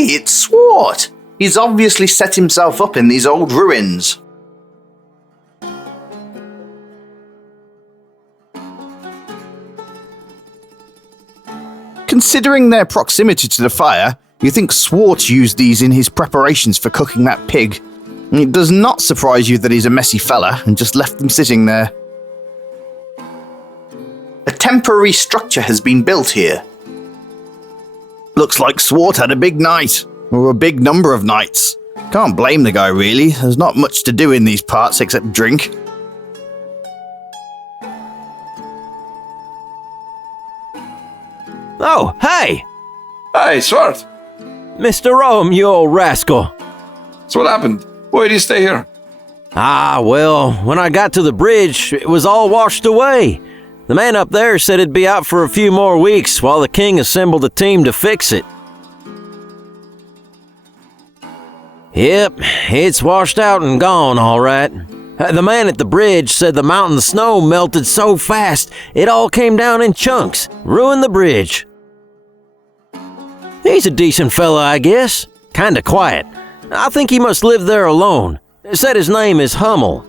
Hey, it's Swart! He's obviously set himself up in these old ruins. Considering their proximity to the fire, you think Swart used these in his preparations for cooking that pig. It does not surprise you that he's a messy fella and just left them sitting there. A temporary structure has been built here. Looks like Swart had a big night, or a big number of nights. Can't blame the guy really, there's not much to do in these parts except drink. Oh, hey! Hey, Swart. Mr. Rome, you old rascal. So what happened? Why did you stay here? Well, when I got to the bridge, it was all washed away. The man up there said it'd be out for a few more weeks while the king assembled a team to fix it. Yep, it's washed out and gone, all right. The man at the bridge said the mountain snow melted so fast, it all came down in chunks, ruined the bridge. He's a decent fella, I guess. Kinda quiet. I think he must live there alone. Said his name is Hummel.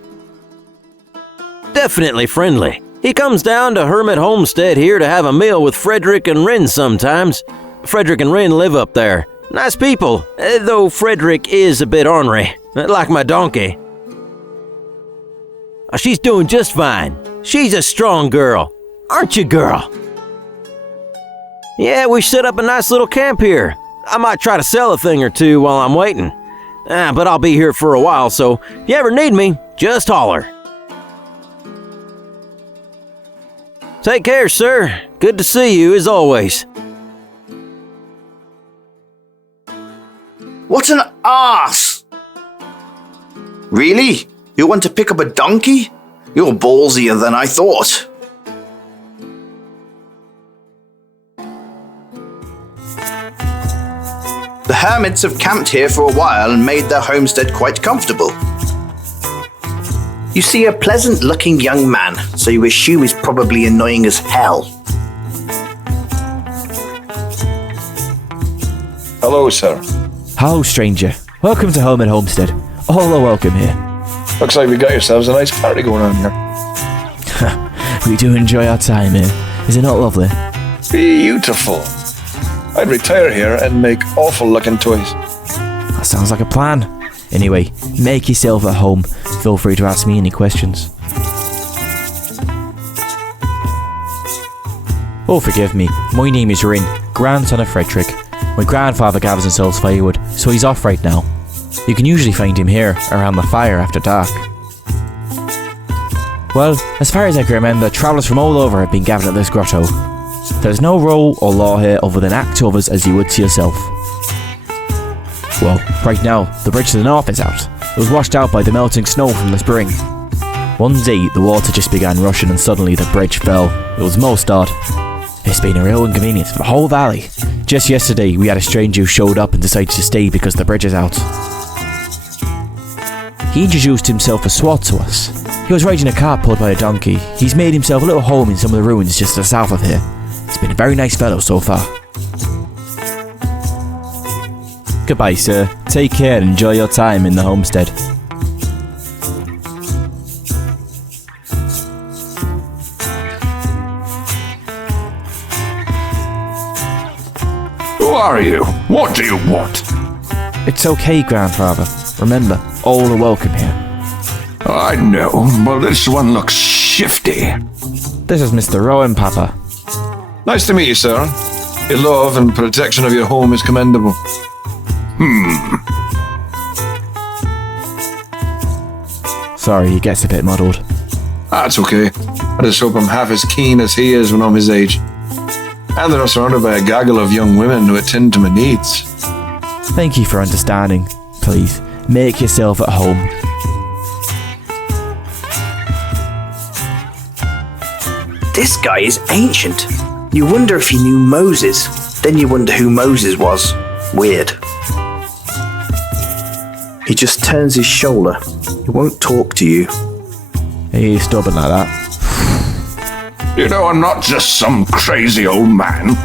Definitely friendly. He comes down to Hermit Homestead here to have a meal with Frederick and Rin sometimes. Frederick and Rin live up there. Nice people, though Frederick is a bit ornery, like my donkey. She's doing just fine. She's a strong girl. Aren't you, girl? Yeah, we set up a nice little camp here. I might try to sell a thing or two while I'm waiting. But I'll be here for a while, so if you ever need me, just holler. Take care, sir. Good to see you, as always. What an arse! Really? You want to pick up a donkey? You're ballsier than I thought. The hermits have camped here for a while and made their homestead quite comfortable. You see a pleasant-looking young man, so you assume he's probably annoying as hell. Hello, sir. Hello, stranger. Welcome to Hermit Homestead. All are welcome here. Looks like we got yourselves a nice party going on here. We do enjoy our time here. Is it not lovely? Beautiful. I'd retire here and make awful-looking toys. That sounds like a plan. Anyway, make yourself at home. Feel free to ask me any questions. Oh, forgive me. My name is Rin, grandson of Frederick. My grandfather gathers and sells firewood, so he's off right now. You can usually find him here, around the fire after dark. Well, as far as I can remember, travellers from all over have been gathered at this grotto. There's no rule or law here other than act to others as you would to yourself. Well, right now, the bridge to the north is out. It was washed out by the melting snow from the spring. One day, the water just began rushing and suddenly the bridge fell. It was most odd. It's been a real inconvenience for the whole valley. Just yesterday, we had a stranger who showed up and decided to stay because the bridge is out. He introduced himself as Swart to us. He was riding a cart pulled by a donkey. He's made himself a little home in some of the ruins just to the south of here. He's been a very nice fellow so far. Goodbye, sir. Take care and enjoy your time in the homestead. Who are you? What do you want? It's okay, grandfather. Remember, all are welcome here. I know, but this one looks shifty. This is Mr. Rowan, Papa. Nice to meet you, sir. Your love and protection of your home is commendable. Sorry, he gets a bit muddled. That's okay. I just hope I'm half as keen as he is when I'm his age. And that I'm surrounded by a gaggle of young women who attend to my needs. Thank you for understanding. Please, make yourself at home. This guy is ancient. You wonder if he knew Moses. Then you wonder who Moses was. Weird. He just turns his shoulder. He won't talk to you. He's stubborn like that. You know, I'm not just some crazy old man.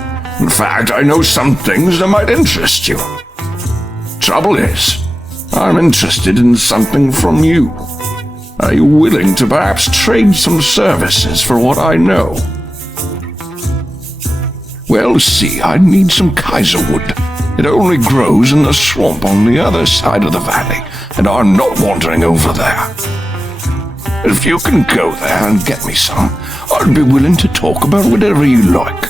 In fact, I know some things that might interest you. Trouble is, I'm interested in something from you. Are you willing to perhaps trade some services for what I know? Well, see, I need some Kaiserwood. It only grows in the swamp on the other side of the valley, and I'm not wandering over there. If you can go there and get me some, I'd be willing to talk about whatever you like.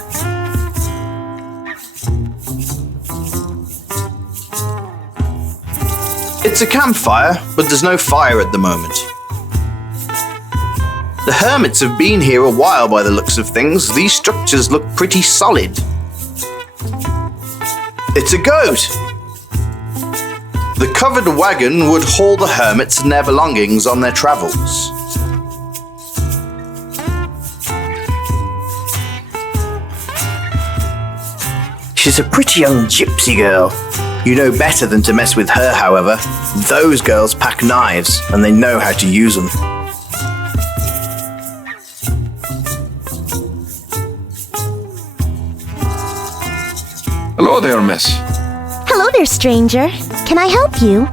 It's a campfire, but there's no fire at the moment. The hermits have been here a while by the looks of things. These structures look pretty solid. It's a goat! The covered wagon would haul the hermits and their belongings on their travels. She's a pretty young gypsy girl. You know better than to mess with her, however. Those girls pack knives, and they know how to use them. Hello there, miss. Hello there, stranger. Can I help you?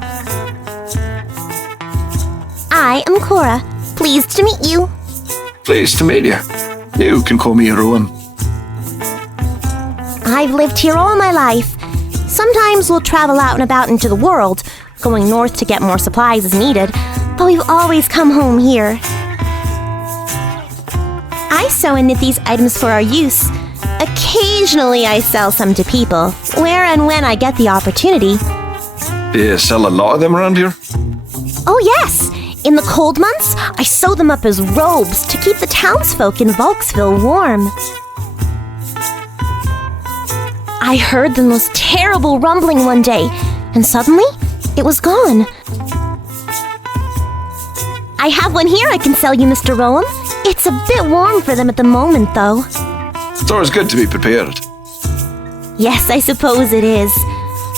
I am Cora. Pleased to meet you. Pleased to meet you. You can call me Ruam. I've lived here all my life. Sometimes we'll travel out and about into the world, going north to get more supplies as needed, but we've always come home here. I sew and knit these items for our use. Occasionally I sell some to people, where and when I get the opportunity. Do you sell a lot of them around here? Oh yes! In the cold months, I sew them up as robes to keep the townsfolk in Volksville warm. I heard the most terrible rumbling one day, and suddenly, it was gone. I have one here I can sell you, Mr. Rowan. It's a bit warm for them at the moment, though. It's always good to be prepared. Yes, I suppose it is.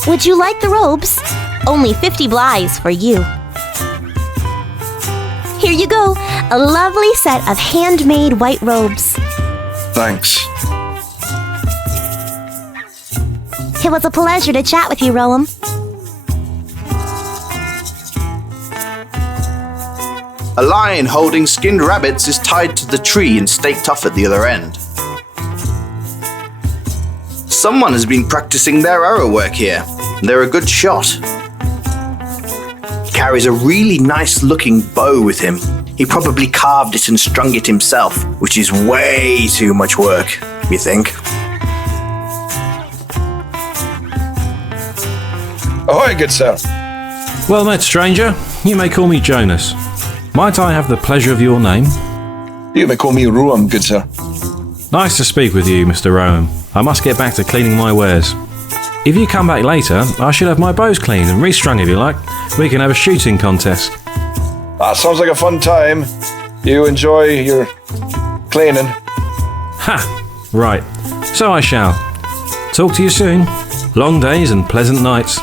Would you like the robes? Only 50 blyes for you. Here you go, a lovely set of handmade white robes. Thanks. It was a pleasure to chat with you, Rowan. A lion holding skinned rabbits is tied to the tree and staked off at the other end. Someone has been practicing their arrow work here. They're a good shot. He carries a really nice looking bow with him. He probably carved it and strung it himself, which is way too much work, you think? Ahoy, good sir. Well met, stranger. You may call me Jonas. Might I have the pleasure of your name? You may call me Ruam, good sir. Nice to speak with you, Mr. Rowan. I must get back to cleaning my wares. If you come back later, I should have my bows cleaned and restrung if you like. We can have a shooting contest. That sounds like a fun time. You enjoy your cleaning. Ha! Right. So I shall. Talk to you soon. Long days and pleasant nights.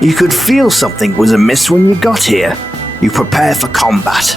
You could feel something was amiss when you got here. You prepare for combat.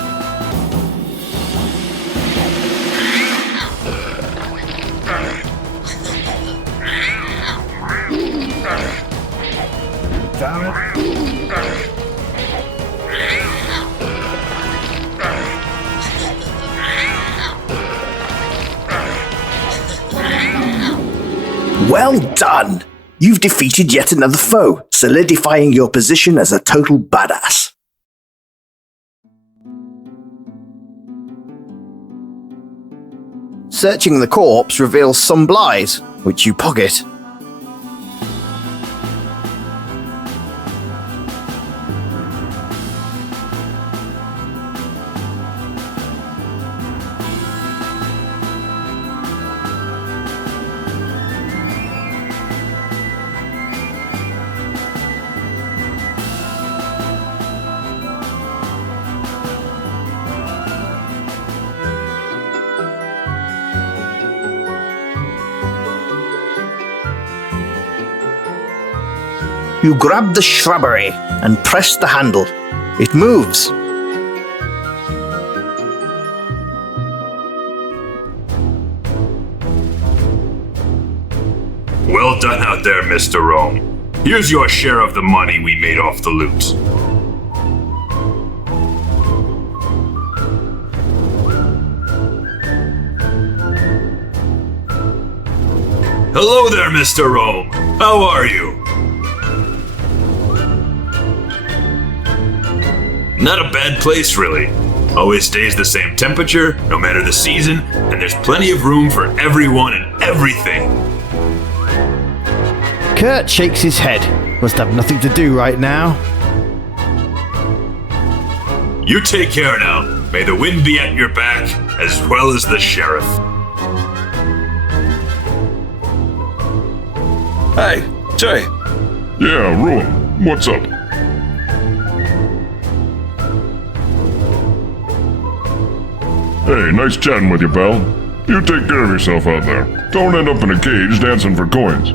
Well done! You've defeated yet another foe, solidifying your position as a total badass. Searching the corpse reveals some blyes, which you pocket. You grab the shrubbery and press the handle. It moves. Well done out there, Mr. Rome. Here's your share of the money we made off the loot. Hello there, Mr. Rome. How are you? Not a bad place, really. Always stays the same temperature, no matter the season, and there's plenty of room for everyone and everything. Kurt shakes his head. Must have nothing to do right now. You take care now. May the wind be at your back, as well as the sheriff. Hey, Jay. Yeah, Rome, what's up? Hey, nice chatting with you, pal. You take care of yourself out there. Don't end up in a cage dancing for coins.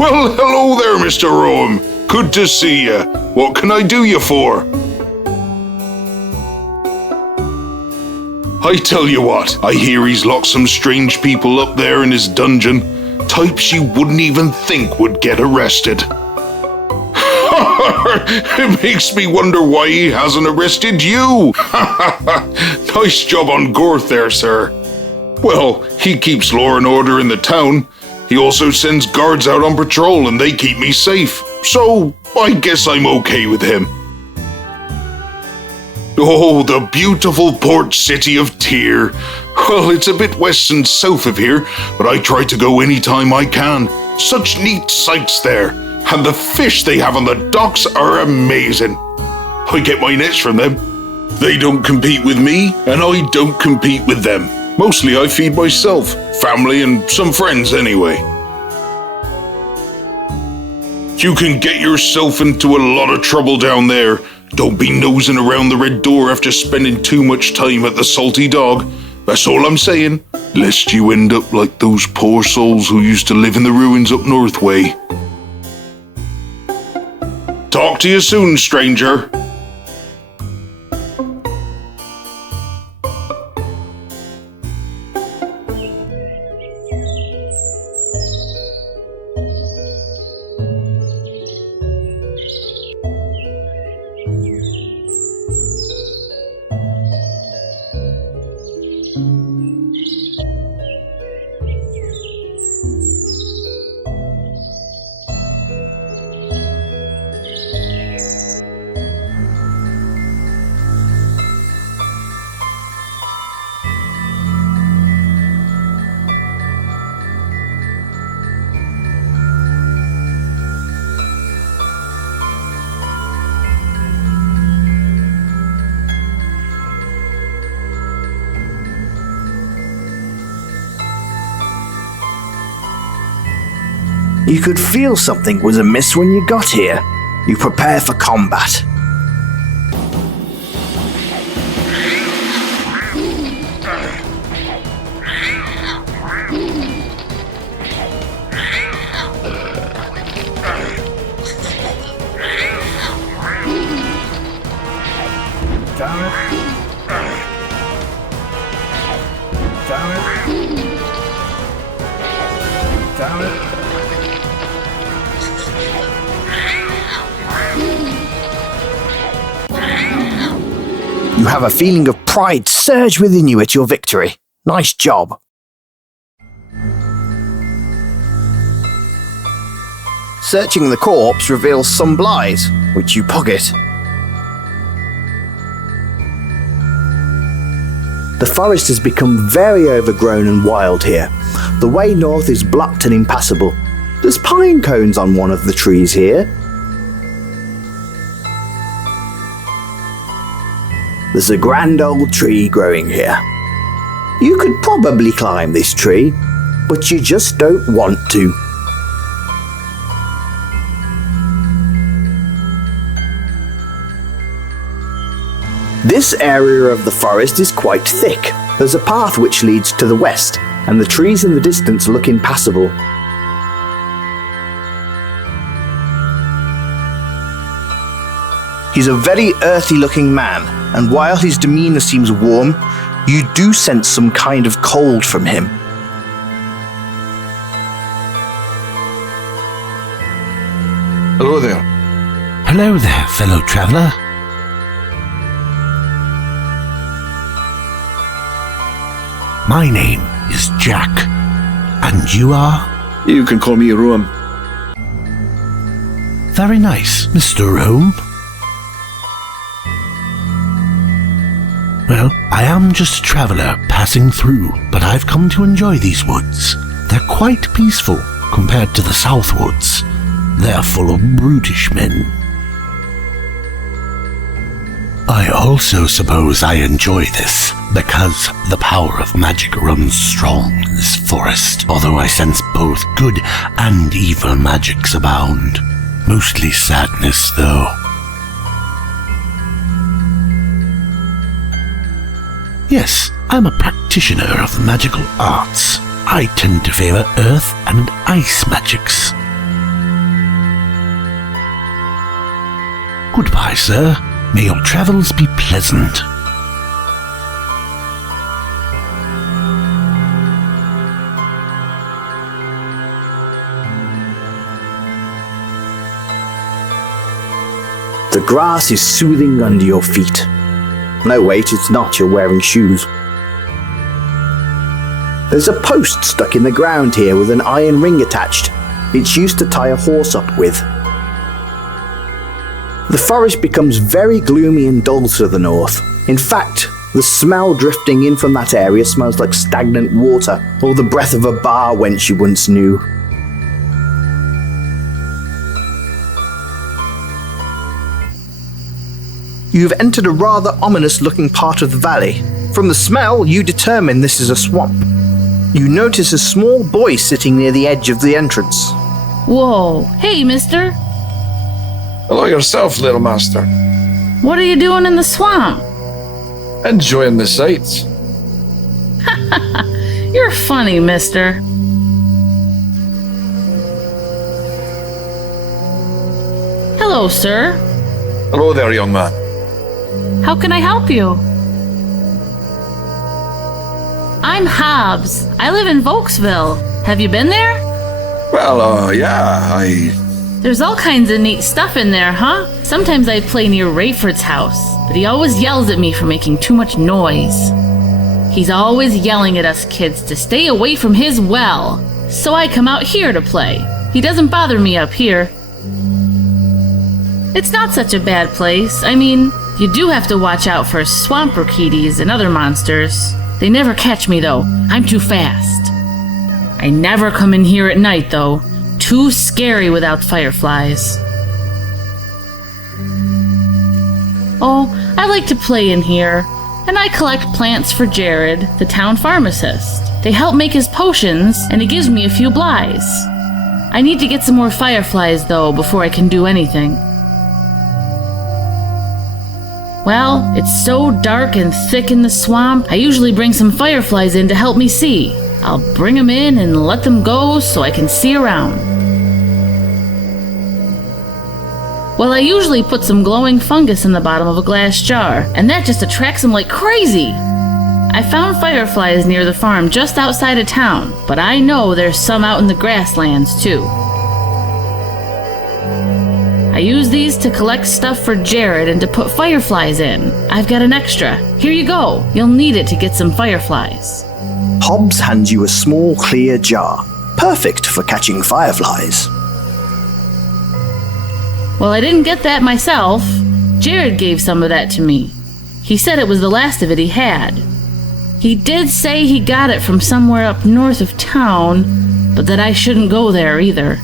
Well, hello there, Mr. Rome. Good to see you. What can I do you for? I tell you what, I hear he's locked some strange people up there in his dungeon. Types you wouldn't even think would get arrested. It makes me wonder why he hasn't arrested you. Nice job on Gorth there, sir. Well, he keeps law and order in the town. He also sends guards out on patrol and they keep me safe. So, I guess I'm okay with him. Oh, the beautiful port city of Tyr. Well, it's a bit west and south of here, but I try to go anytime I can. Such neat sights there. And the fish they have on the docks are amazing. I get my nets from them. They don't compete with me, and I don't compete with them. Mostly I feed myself, family, and some friends anyway. You can get yourself into a lot of trouble down there. Don't be nosing around the red door after spending too much time at the Salty Dog. That's all I'm saying. Lest you end up like those poor souls who used to live in the ruins up North Way. Talk to you soon, stranger. You could feel something was amiss when you got here. You prepare for combat. You have a feeling of pride surge within you at your victory. Nice job. Searching the corpse reveals some blight, which you pocket. The forest has become very overgrown and wild here. The way north is blocked and impassable. There's pine cones on one of the trees here. There's a grand old tree growing here. You could probably climb this tree, but you just don't want to. This area of the forest is quite thick. There's a path which leads to the west, and the trees in the distance look impassable. He's a very earthy-looking man, and while his demeanor seems warm, you do sense some kind of cold from him. Hello there. Hello there, fellow traveler. My name is Jack, and you are? You can call me Rome. Very nice, Mr. Rome. Well, I am just a traveler passing through, but I've come to enjoy these woods. They're quite peaceful compared to the South Woods. They're full of brutish men. I also suppose I enjoy this because the power of magic runs strong in this forest, although I sense both good and evil magics abound. Mostly sadness, though. Yes, I'm a practitioner of magical arts. I tend to favor earth and ice magics. Goodbye, sir. May your travels be pleasant. The grass is soothing under your feet. No, wait, it's not. You're wearing shoes. There's a post stuck in the ground here with an iron ring attached. It's used to tie a horse up with. The forest becomes very gloomy and dull to the north. In fact, the smell drifting in from that area smells like stagnant water, or the breath of a bar wench you once knew. You've entered a rather ominous-looking part of the valley. From the smell, you determine this is a swamp. You notice a small boy sitting near the edge of the entrance. Whoa. Hey, mister. Hello yourself, little master. What are you doing in the swamp? Enjoying the sights. You're funny, mister. Hello, sir. Hello there, young man. How can I help you? I'm Hobbs. I live in Volksville. Have you been there? Well, yeah, There's all kinds of neat stuff in there, huh? Sometimes I play near Rayford's house, but he always yells at me for making too much noise. He's always yelling at us kids to stay away from his well, so I come out here to play. He doesn't bother me up here. It's not such a bad place. I mean, you do have to watch out for swamp orchidees and other monsters. They never catch me, though. I'm too fast. I never come in here at night, though. Too scary without fireflies. Oh, I like to play in here, and I collect plants for Jared, the town pharmacist. They help make his potions, and he gives me a few blighs. I need to get some more fireflies, though, before I can do anything. Well, it's so dark and thick in the swamp, I usually bring some fireflies in to help me see. I'll bring them in and let them go so I can see around. Well, I usually put some glowing fungus in the bottom of a glass jar, and that just attracts them like crazy. I found fireflies near the farm just outside of town, but I know there's some out in the grasslands too. I use these to collect stuff for Jared and to put fireflies in. I've got an extra. Here you go. You'll need it to get some fireflies. Hobbs hands you a small clear jar, perfect for catching fireflies. Well, I didn't get that myself. Jared gave some of that to me. He said it was the last of it he had. He did say he got it from somewhere up north of town, but that I shouldn't go there either.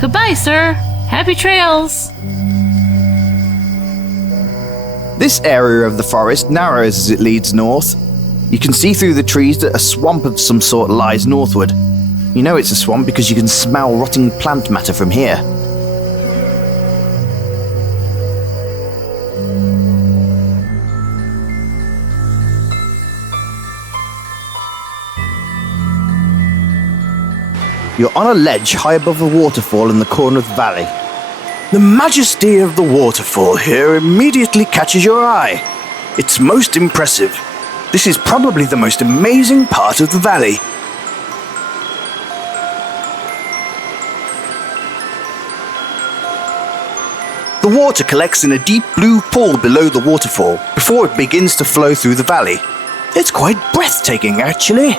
Goodbye, sir. Happy trails. This area of the forest narrows as it leads north. You can see through the trees that a swamp of some sort lies northward. You know it's a swamp because you can smell rotting plant matter from here. You're on a ledge high above a waterfall in the corner of the valley. The majesty of the waterfall here immediately catches your eye. It's most impressive. This is probably the most amazing part of the valley. The water collects in a deep blue pool below the waterfall before it begins to flow through the valley. It's quite breathtaking, actually.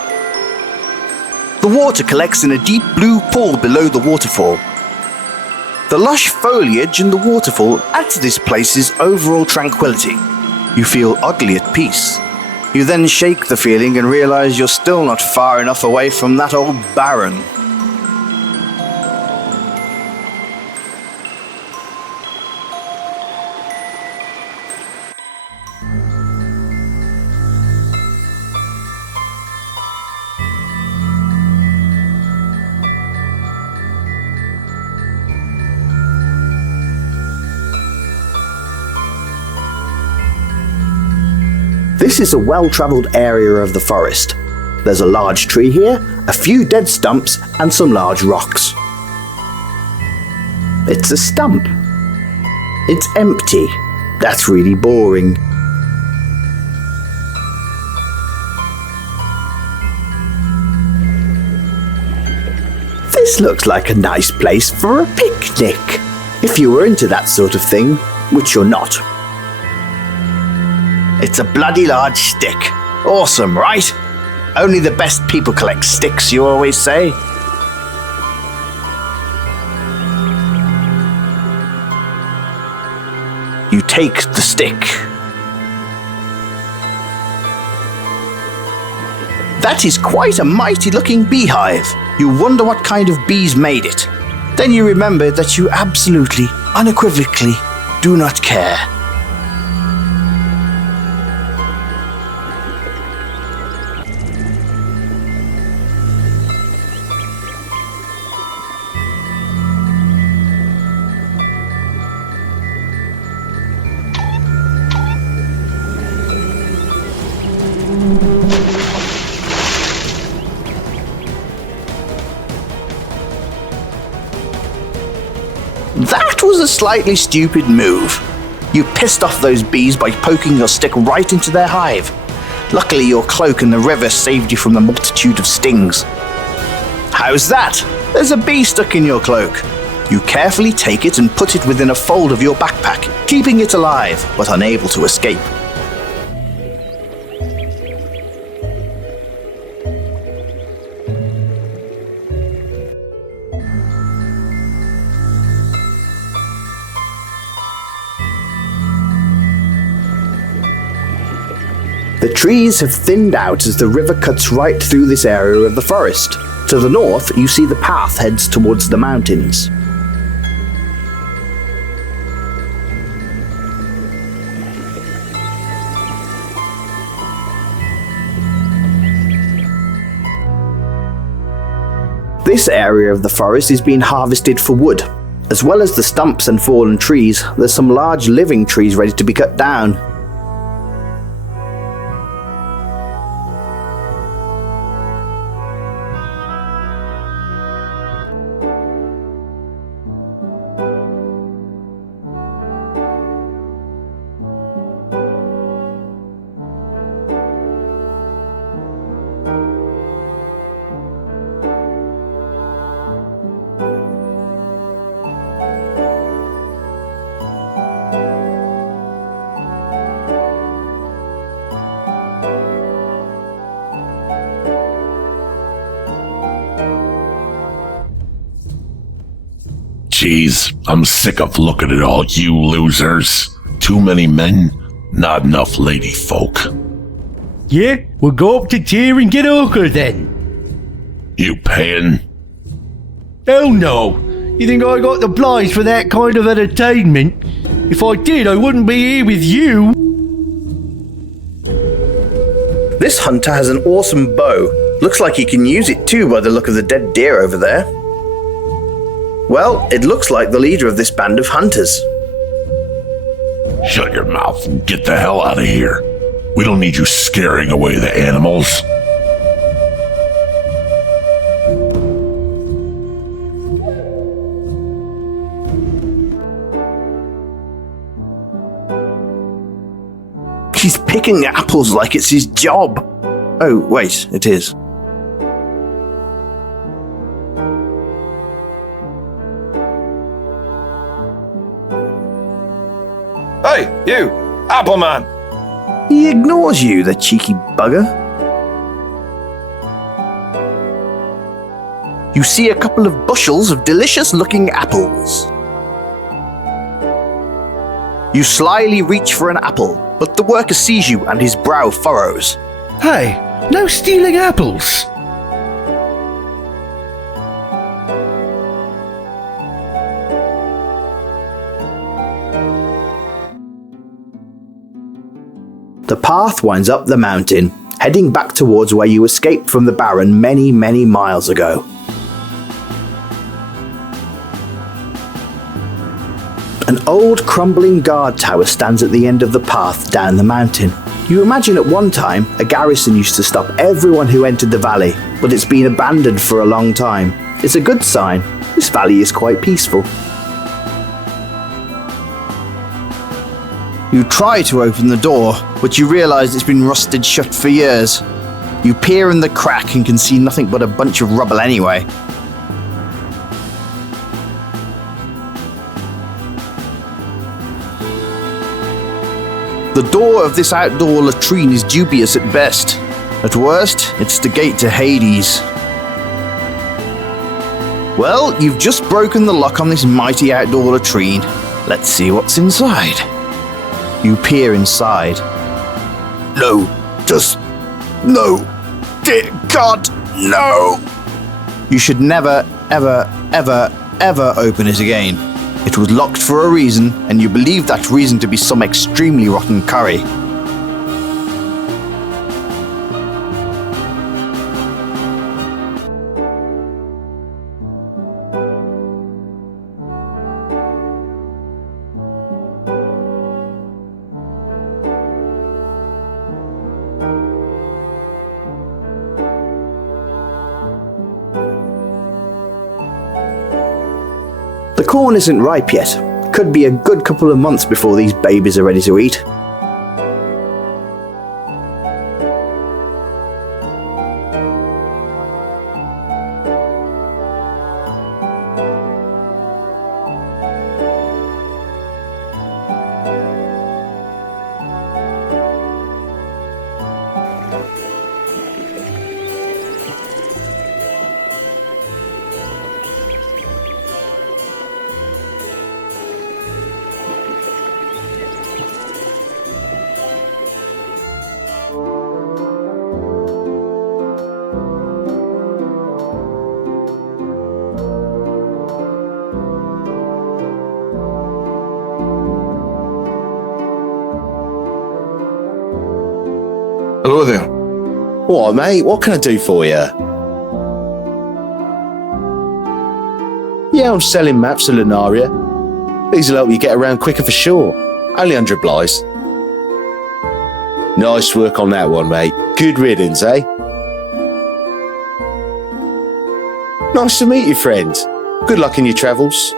The water collects in a deep blue pool below the waterfall. The lush foliage in the waterfall add to this place's overall tranquility. You feel oddly at peace. You then shake the feeling and realize you're still not far enough away from that old Baron. This is a well-travelled area of the forest. There's a large tree here, a few dead stumps, and some large rocks. It's a stump. It's empty. That's really boring. This looks like a nice place for a picnic, if you were into that sort of thing, which you're not. It's a bloody large stick. Awesome, right? Only the best people collect sticks, you always say. You take the stick. That is quite a mighty looking beehive. You wonder what kind of bees made it. Then you remember that you absolutely, unequivocally do not care. That was a slightly stupid move. You pissed off those bees by poking your stick right into their hive. Luckily, your cloak in the river saved you from the multitude of stings. How's that? There's a bee stuck in your cloak. You carefully take it and put it within a fold of your backpack, keeping it alive, but unable to escape. The trees have thinned out as the river cuts right through this area of the forest. To the north, you see the path heads towards the mountains. This area of the forest is being harvested for wood. As well as the stumps and fallen trees, there's some large living trees ready to be cut down. Jeez, I'm sick of looking at all you losers. Too many men, not enough lady folk. Yeah, we'll go up to tier and get ochre then. You paying? Oh no! You think I got the blights for that kind of entertainment? If I did, I wouldn't be here with you. This hunter has an awesome bow. Looks like he can use it too by the look of the dead deer over there. Well, it looks like the leader of this band of hunters. Shut your mouth and get the hell out of here. We don't need you scaring away the animals. He's picking apples like it's his job. Oh, wait, it is. Hey, you! Apple Man! He ignores you, the cheeky bugger. You see a couple of bushels of delicious-looking apples. You slyly reach for an apple, but the worker sees you and his brow furrows. Hey, no stealing apples. The path winds up the mountain, heading back towards where you escaped from the Baron many, many miles ago. An old crumbling guard tower stands at the end of the path down the mountain. You imagine at one time a garrison used to stop everyone who entered the valley, but it's been abandoned for a long time. It's a good sign. This valley is quite peaceful. You try to open the door, but you realise it's been rusted shut for years. You peer in the crack and can see nothing but a bunch of rubble anyway. The door of this outdoor latrine is dubious at best. At worst, it's the gate to Hades. Well, you've just broken the lock on this mighty outdoor latrine. Let's see what's inside. You peer inside. No, just... no. Dear God, no! You should never, ever, ever, ever open it again. It was locked for a reason, and you believe that reason to be some extremely rotten curry. The corn isn't ripe yet. Could be a good couple of months before these babies are ready to eat. Hello there. What, mate? What can I do for you? Yeah, I'm selling maps of Lunaria. These will help you get around quicker for sure. Only 100 blights. Nice work on that one, mate. Good riddance, eh? Nice to meet you, friend. Good luck in your travels.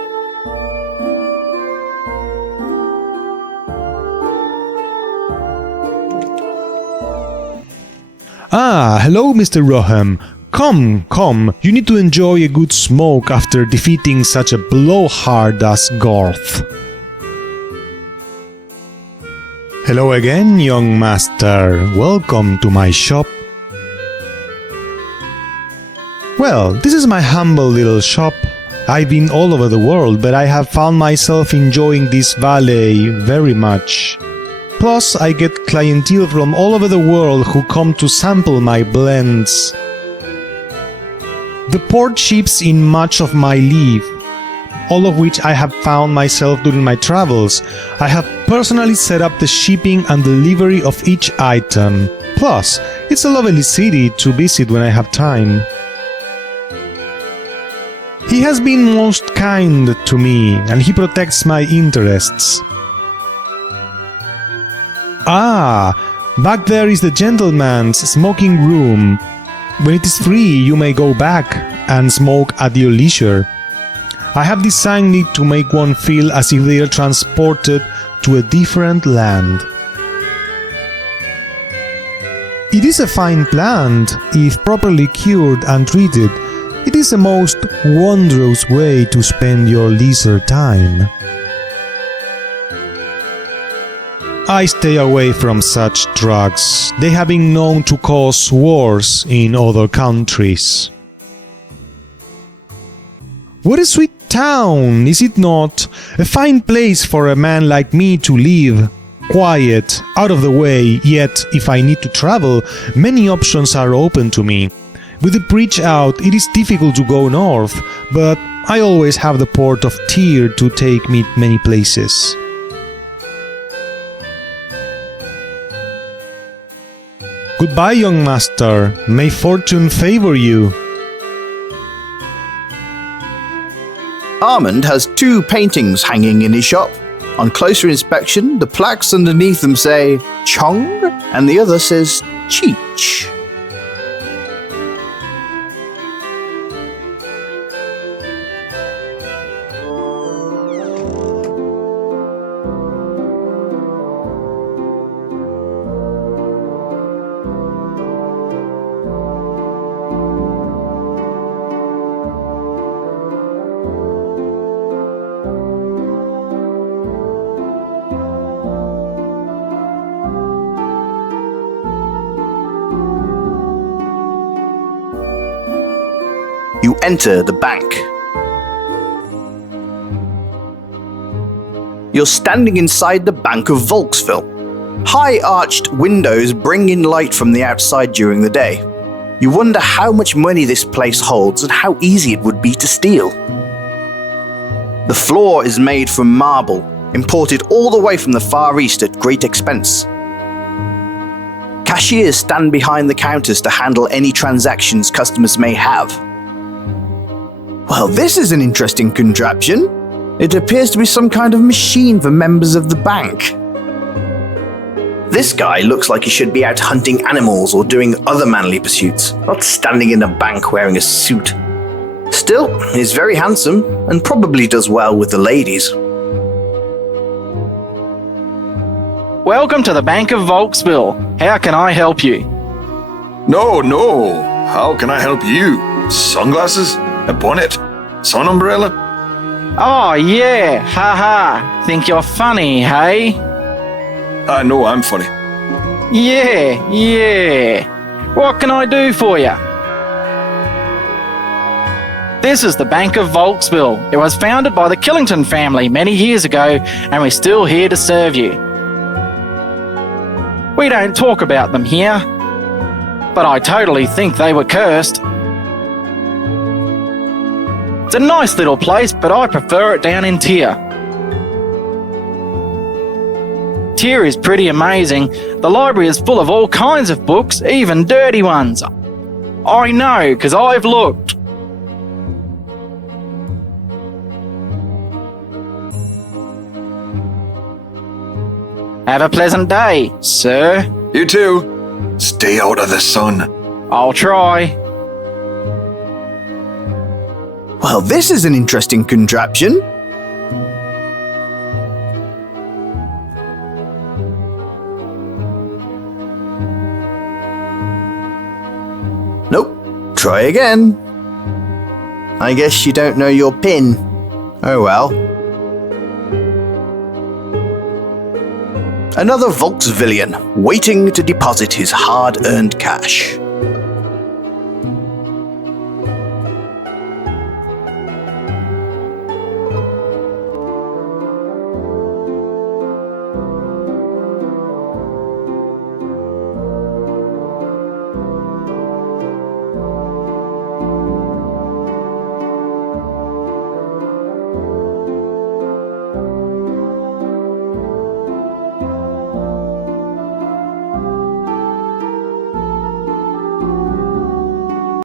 Ah, hello, Mr. Roham. Come, you need to enjoy a good smoke after defeating such a blowhard as Garth. Hello again, young master. Welcome to my shop. Well, this is my humble little shop. I've been all over the world, but I have found myself enjoying this valley very much. Plus, I get clientele from all over the world who come to sample my blends. The port ships in much of my life, all of which I have found myself during my travels. I have personally set up the shipping and delivery of each item. Plus, it's a lovely city to visit when I have time. He has been most kind to me, and he protects my interests. Ah, back there is the gentleman's smoking room. When it is free, you may go back and smoke at your leisure. I have designed it to make one feel as if they are transported to a different land. It is a fine plant, if properly cured and treated. It is a most wondrous way to spend your leisure time. I stay away from such drugs. They have been known to cause wars in other countries. What a sweet town, is it not? A fine place for a man like me to live. Quiet, out of the way, yet if I need to travel, many options are open to me. With the bridge out, it is difficult to go north, but I always have the port of Tyr to take me many places. Goodbye, young master. May fortune favor you. Armand has 2 paintings hanging in his shop. On closer inspection, the plaques underneath them say Chong and the other says Cheech. You enter the bank. You're standing inside the Bank of Volksville. High arched windows bring in light from the outside during the day. You wonder how much money this place holds and how easy it would be to steal. The floor is made from marble, imported all the way from the Far East at great expense. Cashiers stand behind the counters to handle any transactions customers may have. Well, this is an interesting contraption. It appears to be some kind of machine for members of the bank. This guy looks like he should be out hunting animals or doing other manly pursuits, not standing in a bank wearing a suit. Still, he's very handsome and probably does well with the ladies. Welcome to the Bank of Volksville. How can I help you? No. How can I help you? Sunglasses? A bonnet? Sun umbrella? Oh, yeah. Ha. Think you're funny, hey? I know I'm funny. Yeah. What can I do for you? This is the Bank of Volksville. It was founded by the Killington family many years ago, and we're still here to serve you. We don't talk about them here, but I totally think they were cursed. It's a nice little place, but I prefer it down in Tyr. Tyr is pretty amazing. The library is full of all kinds of books, even dirty ones. I know, because I've looked. Have a pleasant day, sir. You too. Stay out of the sun. I'll try. Well, this is an interesting contraption. Nope. Try again. I guess you don't know your PIN. Oh well. Another Volksvillian waiting to deposit his hard-earned cash.